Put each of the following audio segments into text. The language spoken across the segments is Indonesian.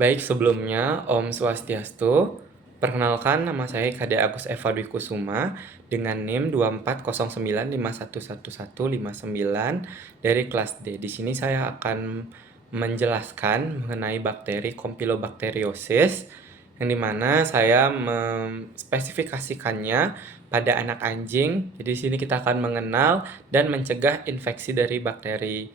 Baik, sebelumnya Om Swastiastu. Perkenalkan, nama saya Kade Agus Eva Dwi Kusuma dengan NIM 2409511159 dari kelas D. Di sini saya akan menjelaskan mengenai bakteri Campylobacteriosis, yang dimana saya memspesifikasikannya pada anak anjing. Jadi di sini kita akan mengenal dan mencegah infeksi dari bakteri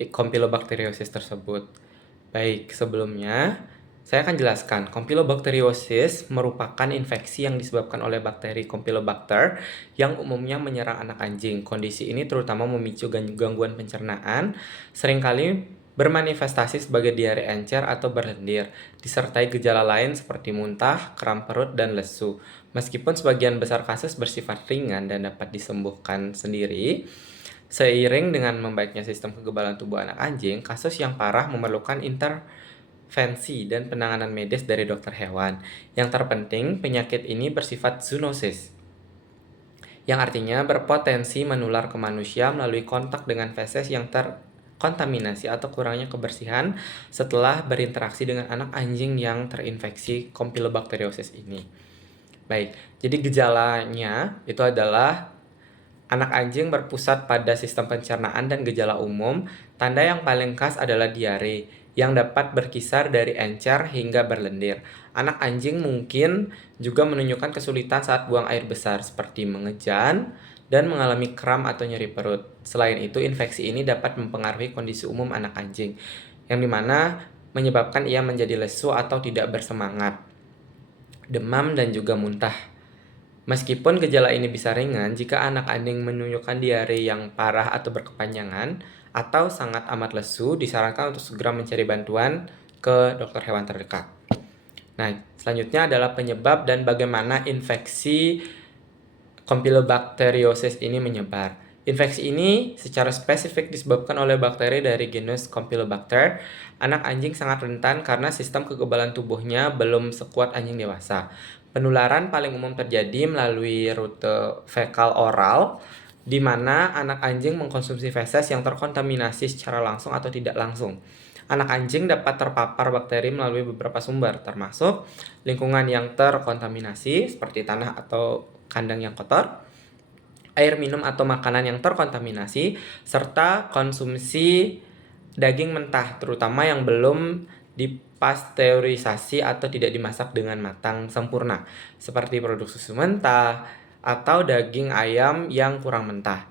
Campylobacteriosis tersebut. Baik, sebelumnya saya akan jelaskan. Campylobacteriosis merupakan infeksi yang disebabkan oleh bakteri Campylobacter yang umumnya menyerang anak anjing. Kondisi ini terutama memicu gangguan pencernaan, seringkali bermanifestasi sebagai diare encer atau berlendir, disertai gejala lain seperti muntah, kram perut, dan lesu. Meskipun sebagian besar kasus bersifat ringan dan dapat disembuhkan sendiri, seiring dengan membaiknya sistem kekebalan tubuh anak anjing, kasus yang parah memerlukan intervensi dan penanganan medis dari dokter hewan. Yang terpenting, penyakit ini bersifat zoonosis, yang artinya berpotensi menular ke manusia melalui kontak dengan feses yang terkontaminasi atau kurangnya kebersihan setelah berinteraksi dengan anak anjing yang terinfeksi Campylobacteriosis ini. Baik, jadi gejalanya itu adalah anak anjing berpusat pada sistem pencernaan dan gejala umum. Tanda yang paling khas adalah diare, yang dapat berkisar dari encer hingga berlendir. Anak anjing mungkin juga menunjukkan kesulitan saat buang air besar, seperti mengejan dan mengalami kram atau nyeri perut. Selain itu, infeksi ini dapat mempengaruhi kondisi umum anak anjing, yang dimana menyebabkan ia menjadi lesu atau tidak bersemangat, demam, dan juga muntah. Meskipun gejala ini bisa ringan, jika anak anjing menunjukkan diare yang parah atau berkepanjangan, atau sangat amat lesu, disarankan untuk segera mencari bantuan ke dokter hewan terdekat. Nah, selanjutnya adalah penyebab dan bagaimana infeksi Campylobacteriosis ini menyebar. Infeksi ini secara spesifik disebabkan oleh bakteri dari genus Campylobacter. Anak anjing sangat rentan karena sistem kekebalan tubuhnya belum sekuat anjing dewasa. Penularan paling umum terjadi melalui rute fekal oral, di mana anak anjing mengkonsumsi feses yang terkontaminasi secara langsung atau tidak langsung. Anak anjing dapat terpapar bakteri melalui beberapa sumber, termasuk lingkungan yang terkontaminasi seperti tanah atau kandang yang kotor, air minum atau makanan yang terkontaminasi, serta konsumsi daging mentah, terutama yang belum dipasteurisasi atau tidak dimasak dengan matang sempurna, seperti produk susu mentah atau daging ayam yang kurang mentah.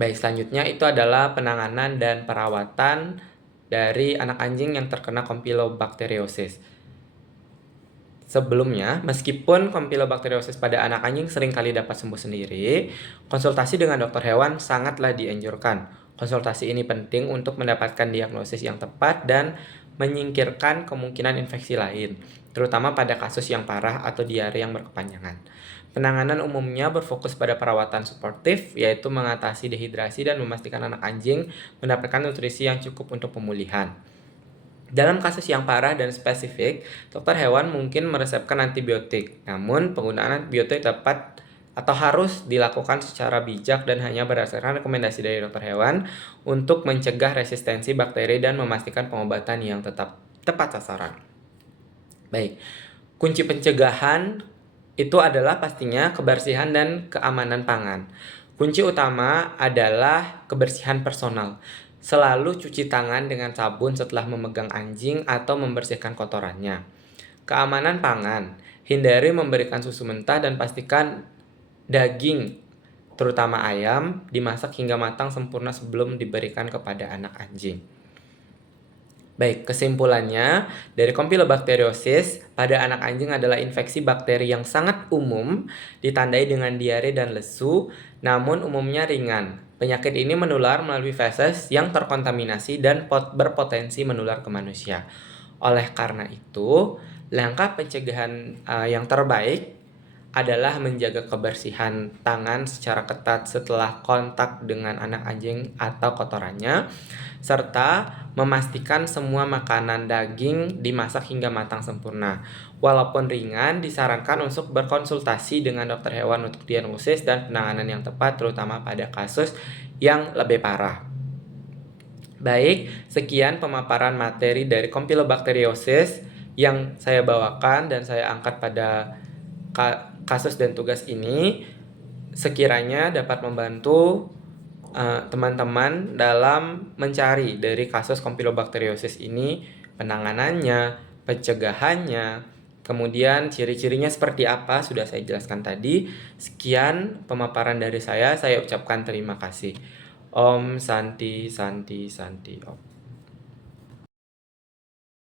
Baik, selanjutnya itu adalah penanganan dan perawatan dari anak anjing yang terkena Campylobacteriosis. Sebelumnya, meskipun Campylobacteriosis pada anak anjing seringkali dapat sembuh sendiri, konsultasi dengan dokter hewan sangatlah dianjurkan. Konsultasi ini penting untuk mendapatkan diagnosis yang tepat dan menyingkirkan kemungkinan infeksi lain, terutama pada kasus yang parah atau diare yang berkepanjangan. Penanganan umumnya berfokus pada perawatan suportif, yaitu mengatasi dehidrasi dan memastikan anak anjing mendapatkan nutrisi yang cukup untuk pemulihan. Dalam kasus yang parah dan spesifik, dokter hewan mungkin meresepkan antibiotik. Namun, penggunaan antibiotik dapat atau harus dilakukan secara bijak dan hanya berdasarkan rekomendasi dari dokter hewan untuk mencegah resistensi bakteri dan memastikan pengobatan yang tetap tepat sasaran. Baik, kunci pencegahan itu adalah pastinya kebersihan dan keamanan pangan. Kunci utama adalah kebersihan personal. Selalu cuci tangan dengan sabun setelah memegang anjing atau membersihkan kotorannya. Keamanan pangan, hindari memberikan susu mentah dan pastikan daging, terutama ayam, dimasak hingga matang sempurna sebelum diberikan kepada anak anjing. Baik, kesimpulannya dari Campylobacteriosis pada anak anjing adalah infeksi bakteri yang sangat umum, ditandai dengan diare dan lesu, namun umumnya ringan. Penyakit ini menular melalui feses yang terkontaminasi dan berpotensi menular ke manusia. Oleh karena itu, langkah pencegahan yang terbaik adalah menjaga kebersihan tangan secara ketat setelah kontak dengan anak anjing atau kotorannya, serta memastikan semua makanan daging dimasak hingga matang sempurna. Walaupun ringan, disarankan untuk berkonsultasi dengan dokter hewan untuk diagnosis dan penanganan yang tepat, terutama pada kasus yang lebih parah. Baik, sekian pemaparan materi dari Campylobacteriosis yang saya bawakan dan saya angkat pada kasus dan tugas ini. Sekiranya dapat membantu teman-teman dalam mencari dari kasus Campylobacteriosis ini, penanganannya, pencegahannya, kemudian ciri-cirinya seperti apa sudah saya jelaskan tadi. Sekian pemaparan dari saya ucapkan terima kasih. Om Santi Santi Santi Om.